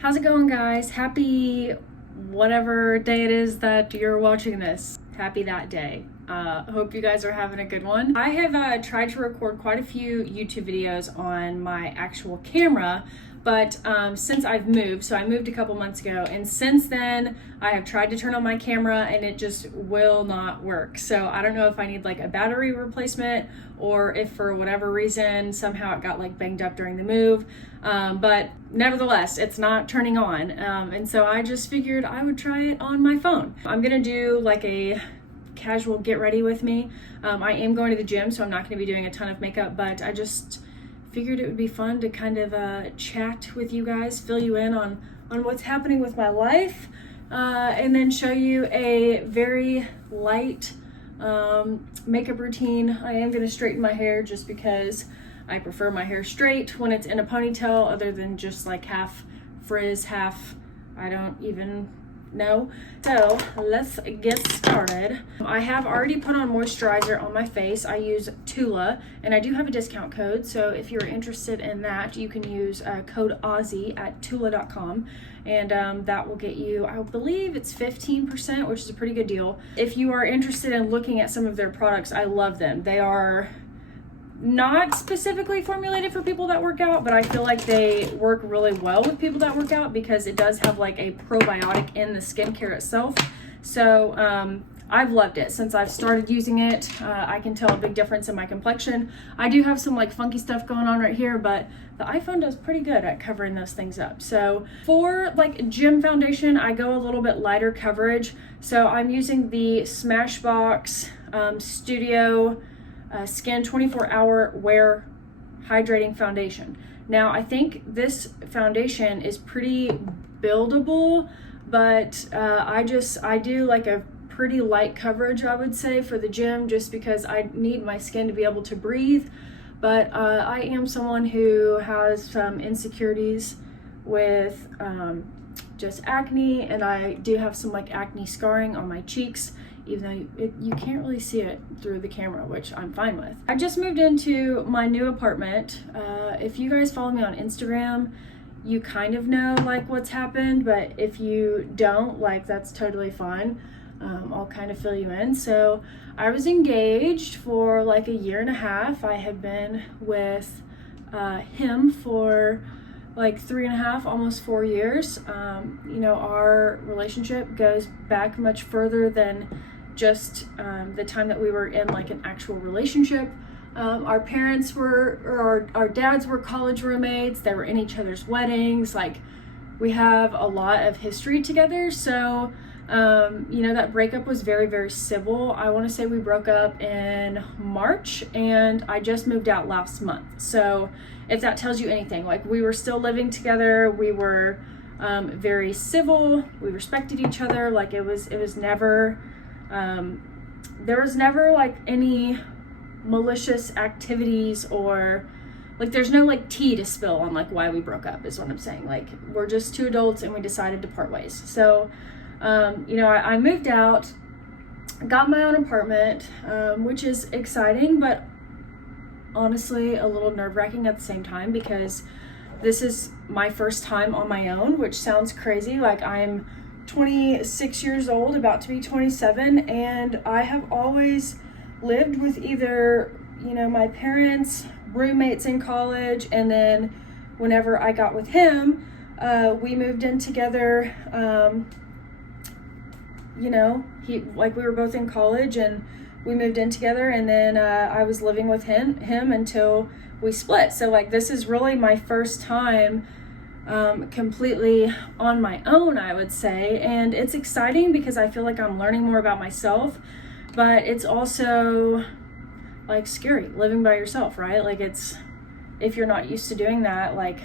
How's it going, guys? Happy whatever day it is that you're watching this. Happy that day. Hope you guys are having a good one. I have tried to record quite a few YouTube videos on my actual camera, but since I've moved, so I moved a couple months ago, and since then I have tried to turn on my camera and it just will not work. So I don't know if I need like a battery replacement or if for whatever reason somehow it got like banged up during the move. But nevertheless, it's not turning on. And so I just figured I would try it on my phone. I'm gonna do like a casual get ready with me. I am going to the gym, so I'm not going to be doing a ton of makeup, but I just figured it would be fun to kind of chat with you guys, fill you in on what's happening with my life, and then show you a very light makeup routine. I am going to straighten my hair just because I prefer my hair straight when it's in a ponytail, other than just like half frizz, half I don't even know. So let's get started. I have already put on moisturizer on my face. I use Tula, and I do have a discount code, so if you're interested in that, you can use code Aussie at tula.com, and that will get you, I believe it's 15%, which is a pretty good deal. If you are interested in looking at some of their products, I love them. They are not specifically formulated for people that work out, but I feel like they work really well with people that work out because it does have like a probiotic in the skincare itself. So I've loved it since I've started using it. I can tell a big difference in my complexion. I do have some like funky stuff going on right here, but the iPhone does pretty good at covering those things up. So for like gym foundation, I go a little bit lighter coverage. So I'm using the Smashbox Studio Skin 24-hour Wear Hydrating Foundation. Now I think this foundation is pretty buildable, but I do like a pretty light coverage, I would say, for the gym, just because I need my skin to be able to breathe. But I am someone who has some insecurities with just acne, and I do have some like acne scarring on my cheeks, even though you can't really see it through the camera, which I'm fine with. I just moved into my new apartment. If you guys follow me on Instagram, you kind of know like what's happened, but if you don't, like, that's totally fine. I'll kind of fill you in. So I was engaged for like a year and a half. I had been with him for like 3.5, almost 4 years. You know, our relationship goes back much further than just the time that we were in like an actual relationship. Our parents were, or our dads were college roommates. They were in each other's weddings. Like, we have a lot of history together. So you know, that breakup was very, very civil. I want to say we broke up in March, and I just moved out last month. So if that tells you anything, like, we were still living together. We were very civil. We respected each other. Like, it was never, there was never like any malicious activities, or like there's no like tea to spill on like why we broke up, is what I'm saying. Like, we're just two adults and we decided to part ways. So you know, I moved out, got my own apartment, which is exciting, but honestly a little nerve-wracking at the same time, because this is my first time on my own, which sounds crazy. Like, I'm 26 years old, about to be 27, and I have always lived with either, you know, my parents, roommates in college, and then whenever I got with him, we moved in together. You know, we were both in college and we moved in together, and then I was living with him until we split. So like, this is really my first time completely on my own, I would say, and it's exciting because I feel like I'm learning more about myself, but it's also like scary living by yourself, right? Like, it's, if you're not used to doing that, like,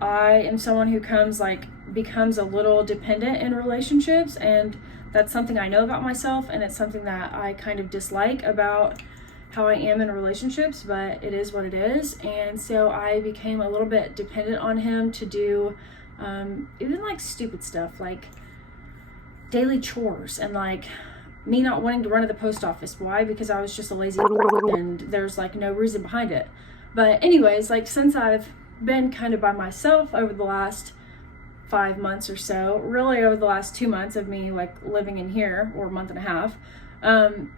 I am someone who becomes a little dependent in relationships, and that's something I know about myself, and it's something that I kind of dislike about how I am in relationships, but it is what it is. And so I became a little bit dependent on him to do even like stupid stuff like daily chores, and like me not wanting to run to the post office. Why? Because I was just a lazy and there's like no reason behind it. But anyways, like, since I've been kind of by myself over the last 5 months or so, really over the last 2 months of me like living in here, or a month and a half,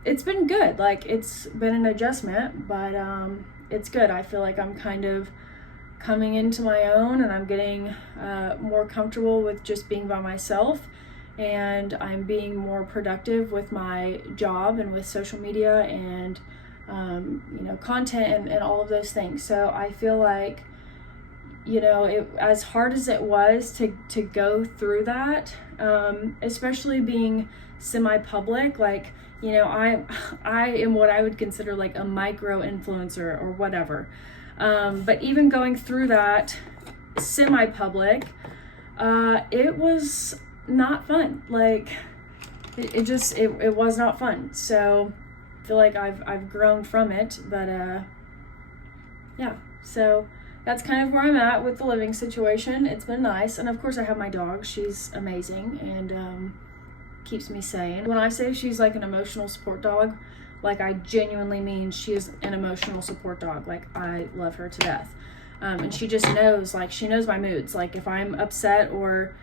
it's been good. Like, it's been an adjustment, but it's good. I feel like I'm kind of coming into my own, and I'm getting more comfortable with just being by myself, and I'm being more productive with my job and with social media and content and all of those things. So I feel like, as hard as it was to go through that, especially being semi-public, like, I am what I would consider like a micro influencer or whatever. But even going through that semi-public, it was not fun. Like, it was not fun. So I feel like I've grown from it, but yeah. So that's kind of where I'm at with the living situation. It's been nice, and of course I have my dog. She's amazing and keeps me sane. When I say she's like an emotional support dog, like, I genuinely mean she is an emotional support dog. Like, I love her to death. And she just knows, like, she knows my moods. Like, if I'm upset or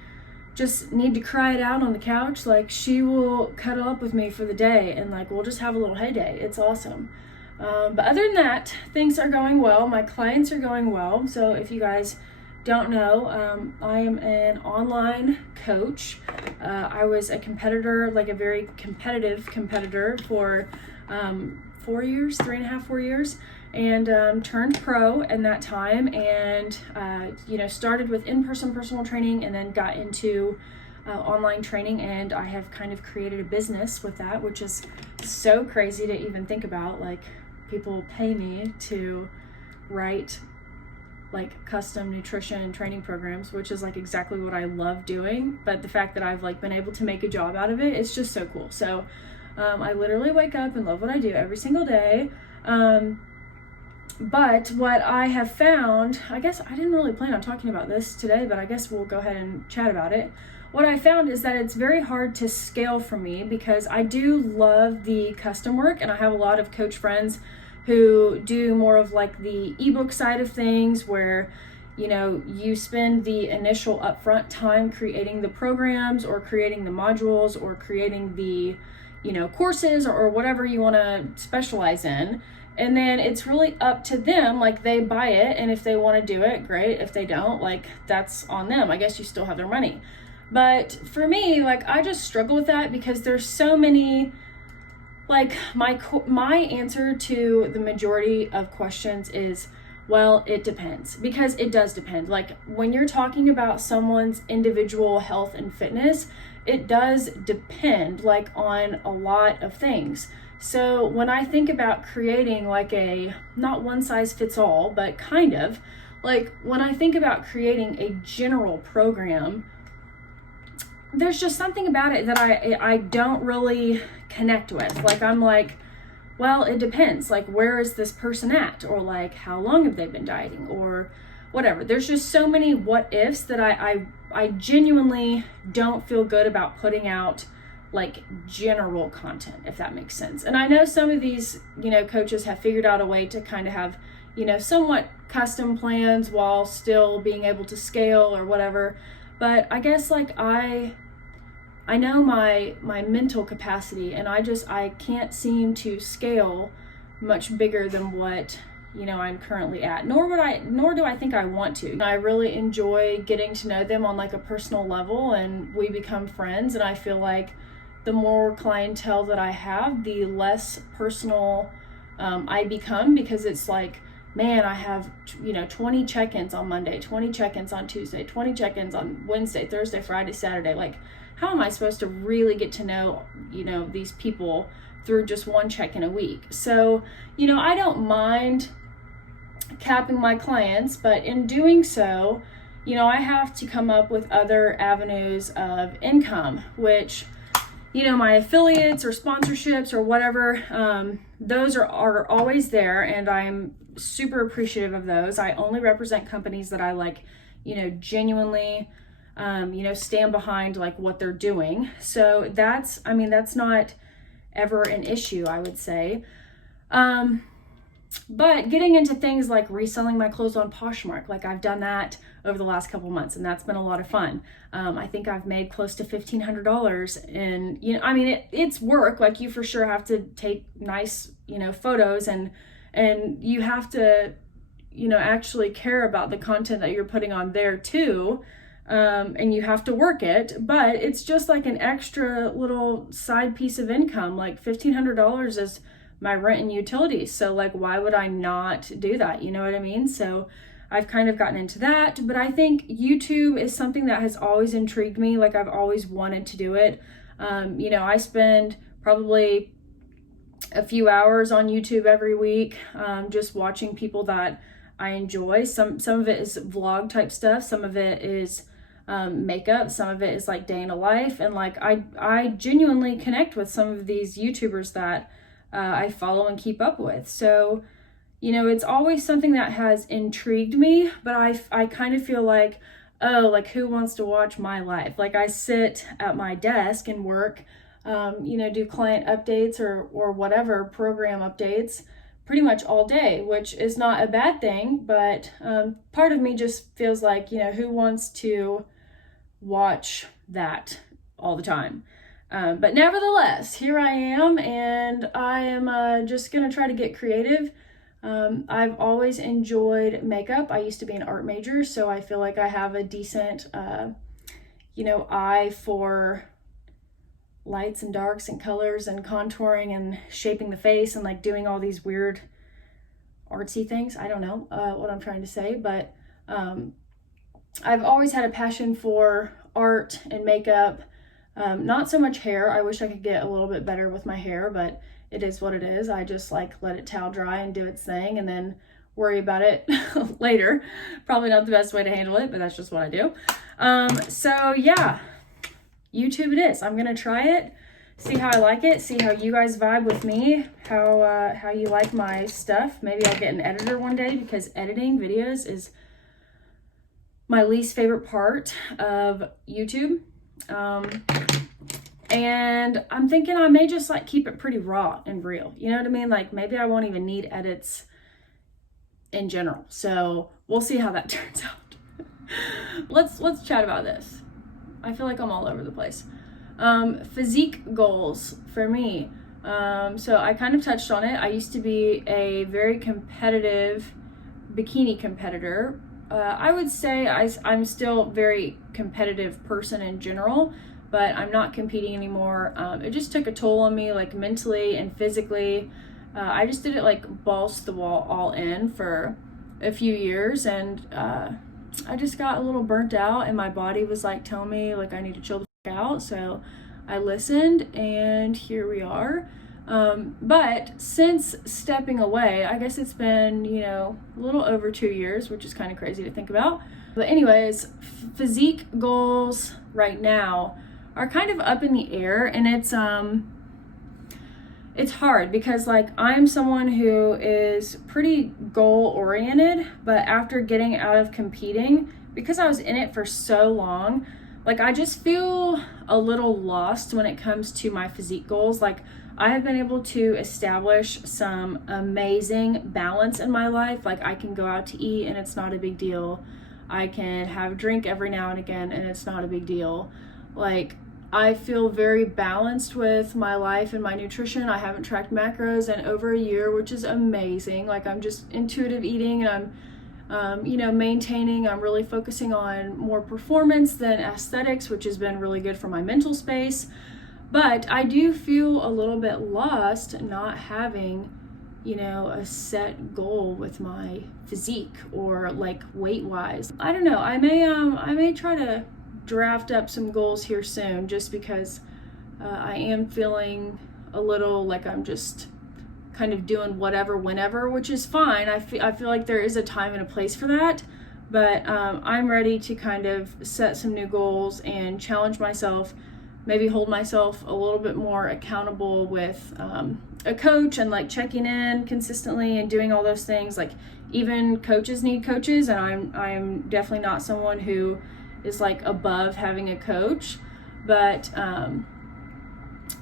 just need to cry it out on the couch, like, she will cuddle up with me for the day, and like, we'll just have a little heyday. It's awesome. But other than that, things are going well. My clients are going well. So if you guys don't know, I am an online coach. I was a competitor, like a very competitive competitor for 4 years, 3.5, 4 years, and turned pro in that time, and started with in-person personal training, and then got into online training, and I have kind of created a business with that, which is so crazy to even think about. Like, people pay me to write like custom nutrition and training programs, which is like exactly what I love doing. But the fact that I've like been able to make a job out of it, it's just so cool. So I literally wake up and love what I do every single day. But what I have found, I guess I didn't really plan on talking about this today, but I guess we'll go ahead and chat about it. What I found is that it's very hard to scale for me, because I do love the custom work, and I have a lot of coach friends who do more of like the ebook side of things, where you spend the initial upfront time creating the programs or creating the modules or creating the courses or whatever you want to specialize in, and then it's really up to them. Like, they buy it, and if they want to do it, great. If they don't, like, that's on them. I guess you still have their money. But for me, like, I just struggle with that, because there's so many, like, my answer to the majority of questions is, well, it depends, because it does depend. Like, when you're talking about someone's individual health and fitness, it does depend, like, on a lot of things. So when I think about creating like a, not one size fits all, but kind of, like, when I think about creating a general program, there's just something about it that I don't really connect with. Like, I'm like, well, it depends. Like, where is this person at? Or like, how long have they been dieting? Or whatever. There's just so many what ifs that I genuinely don't feel good about putting out like general content, if that makes sense. And I know some of these, coaches have figured out a way to kind of have, somewhat custom plans while still being able to scale or whatever. But I guess like I know my mental capacity, and I can't seem to scale much bigger than what I'm currently at, nor do I think I want to. I really enjoy getting to know them on like a personal level, and we become friends, and I feel like the more clientele that I have, the less personal I become, because it's like, man, I have 20 check-ins on Monday, 20 check-ins on Tuesday, 20 check-ins on Wednesday, Thursday, Friday, Saturday. Like, how am I supposed to really get to know these people through just one check-in a week? So I don't mind capping my clients, but in doing so, I have to come up with other avenues of income, which my affiliates or sponsorships or whatever, those are always there, and I'm super appreciative of those. I only represent companies that I like, genuinely, stand behind like what they're doing. So that's not ever an issue, I would say. But getting into things like reselling my clothes on Poshmark, like I've done that over the last couple months, and that's been a lot of fun. I think I've made close to $1,500, and I mean, it's work. Like, you for sure have to take nice, photos, and you have to, actually care about the content that you're putting on there too. And you have to work it, but it's just like an extra little side piece of income. Like $1,500 is my rent and utilities. So like, why would I not do that? You know what I mean? So I've kind of gotten into that, but I think YouTube is something that has always intrigued me. Like, I've always wanted to do it. I spend probably a few hours on YouTube every week, just watching people that I enjoy. Some of it is vlog type stuff. Some of it is makeup. Some of it is like day in a life. And like, I genuinely connect with some of these YouTubers that I follow and keep up with. So, it's always something that has intrigued me, but I kind of feel like, oh, like, who wants to watch my life? Like, I sit at my desk and work, do client updates or whatever, program updates pretty much all day, which is not a bad thing, but part of me just feels like, who wants to watch that all the time? But nevertheless, here I am, and I am just gonna try to get creative. I've always enjoyed makeup. I used to be an art major, so I feel like I have a decent, eye for lights and darks and colors and contouring and shaping the face and like doing all these weird artsy things. I don't know what I'm trying to say, but I've always had a passion for art and makeup. Not so much hair. I wish I could get a little bit better with my hair, but it is what it is. I just like let it towel dry and do its thing and then worry about it later. Probably not the best way to handle it, but that's just what I do. So yeah, YouTube it is. I'm gonna try it, see how I like it, see how you guys vibe with me, how you like my stuff. Maybe I'll get an editor one day, because editing videos is my least favorite part of YouTube. And I'm thinking I may just like keep it pretty raw and real. You know what I mean? Like, maybe I won't even need edits in general. So we'll see how that turns out. Let's chat about this. I feel like I'm all over the place. Physique goals for me. So I kind of touched on it. I used to be a very competitive bikini competitor. I would say I'm still a very competitive person in general, but I'm not competing anymore. It just took a toll on me, like mentally and physically. I just did it like balls to the wall, all in for a few years, and I just got a little burnt out, and my body was like telling me like I need to chill the fuck out. So I listened, and here we are. But since stepping away, I guess it's been, a little over 2 years, which is kind of crazy to think about. But anyways, physique goals right now are kind of up in the air, and it's hard because like I'm someone who is pretty goal oriented, but after getting out of competing, because I was in it for so long, like I just feel a little lost when it comes to my physique goals. Like, I have been able to establish some amazing balance in my life. Like, I can go out to eat and it's not a big deal. I can have a drink every now and again and it's not a big deal. Like, I feel very balanced with my life and my nutrition. I haven't tracked macros in over a year, which is amazing. Like, I'm just intuitive eating, and I'm maintaining. I'm really focusing on more performance than aesthetics, which has been really good for my mental space. But I do feel a little bit lost not having, a set goal with my physique or like weight wise. I don't know. I may try to draft up some goals here soon, just because I am feeling a little like I'm just kind of doing whatever whenever, which is fine. I feel like there is a time and a place for that, but I'm ready to kind of set some new goals and challenge myself, maybe hold myself a little bit more accountable with a coach, and like checking in consistently and doing all those things. Like, even coaches need coaches, and I'm definitely not someone who is like above having a coach, but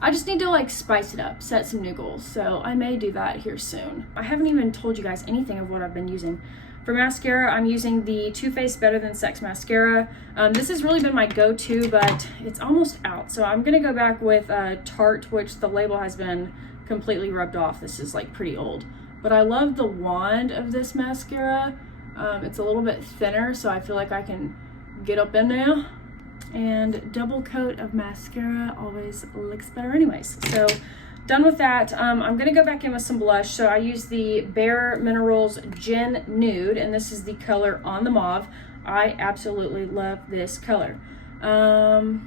I just need to like spice it up, set some new goals. So I may do that here soon. I haven't even told you guys anything of what I've been using. For mascara, I'm using the Too Faced Better Than Sex mascara. This has really been my go-to, but it's almost out. So I'm gonna go back with Tarte, which the label has been completely rubbed off. This is like pretty old. But I love the wand of this mascara. It's a little bit thinner, so I feel like I can get up in there. And double coat of mascara always looks better anyways. So done with that. I'm gonna go back in with some blush. So I use the Bare Minerals Gin Nude, and this is the color On the Mauve. I absolutely love this color. I don't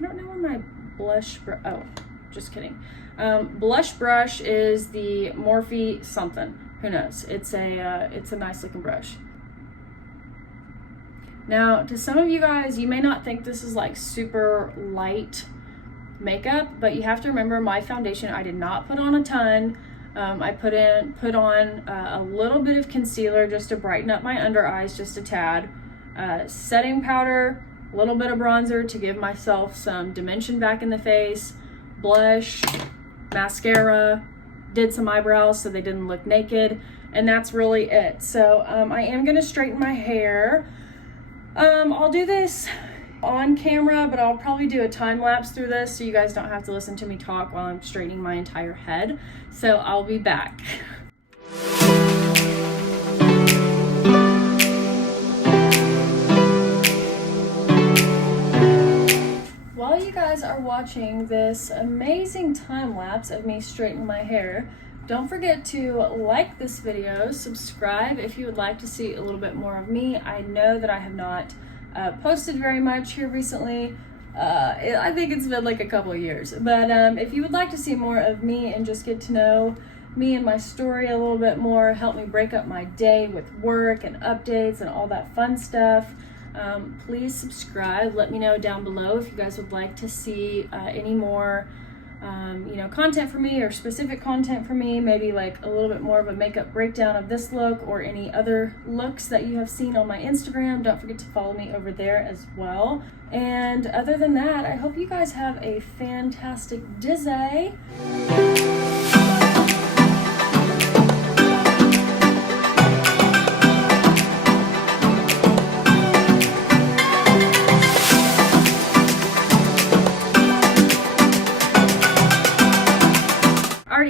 know where my blush, oh, just kidding. Blush brush is the Morphe something. Who knows? It's a nice looking brush. Now, to some of you guys, you may not think this is like super light makeup, but you have to remember my foundation, I did not put on a ton. I put on a little bit of concealer just to brighten up my under eyes just a tad. Setting powder, a little bit of bronzer to give myself some dimension back in the face, blush, mascara, did some eyebrows so they didn't look naked, and that's really it. So I am gonna straighten my hair. I'll do this on camera, but I'll probably do a time lapse through this so you guys don't have to listen to me talk while I'm straightening my entire head. So I'll be back. While you guys are watching this amazing time lapse of me straightening my hair, don't forget to like this video, subscribe if you would like to see a little bit more of me. I know that I have not posted very much here recently. I think it's been like a couple of years, but if you would like to see more of me and just get to know me and my story a little bit more, help me break up my day with work and updates and all that fun stuff, please subscribe. Let me know down below if you guys would like to see any more content for me or specific content for me, maybe like a little bit more of a makeup breakdown of this look or any other looks that you have seen on my Instagram. Don't forget to follow me over there as well. And other than that, I hope you guys have a fantastic day.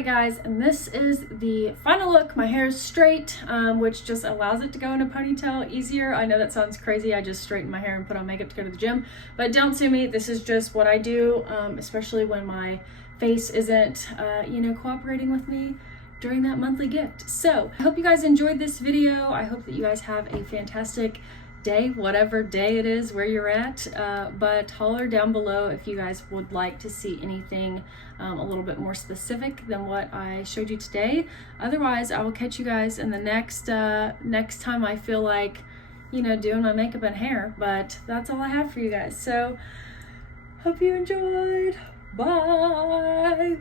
Guys, and this is the final look. My hair is straight, which just allows it to go in a ponytail easier. I know that sounds crazy. I just straighten my hair and put on makeup to go to the gym, but don't sue me. This is just what I do, especially when my face isn't cooperating with me during that monthly gift. So I hope you guys enjoyed this video. I hope that you guys have a fantastic day, whatever day it is where you're at, but holler down below if you guys would like to see anything a little bit more specific than what I showed you today. Otherwise, I will catch you guys in the next time I feel like doing my makeup and hair. But that's all I have for you guys, so hope you enjoyed. Bye.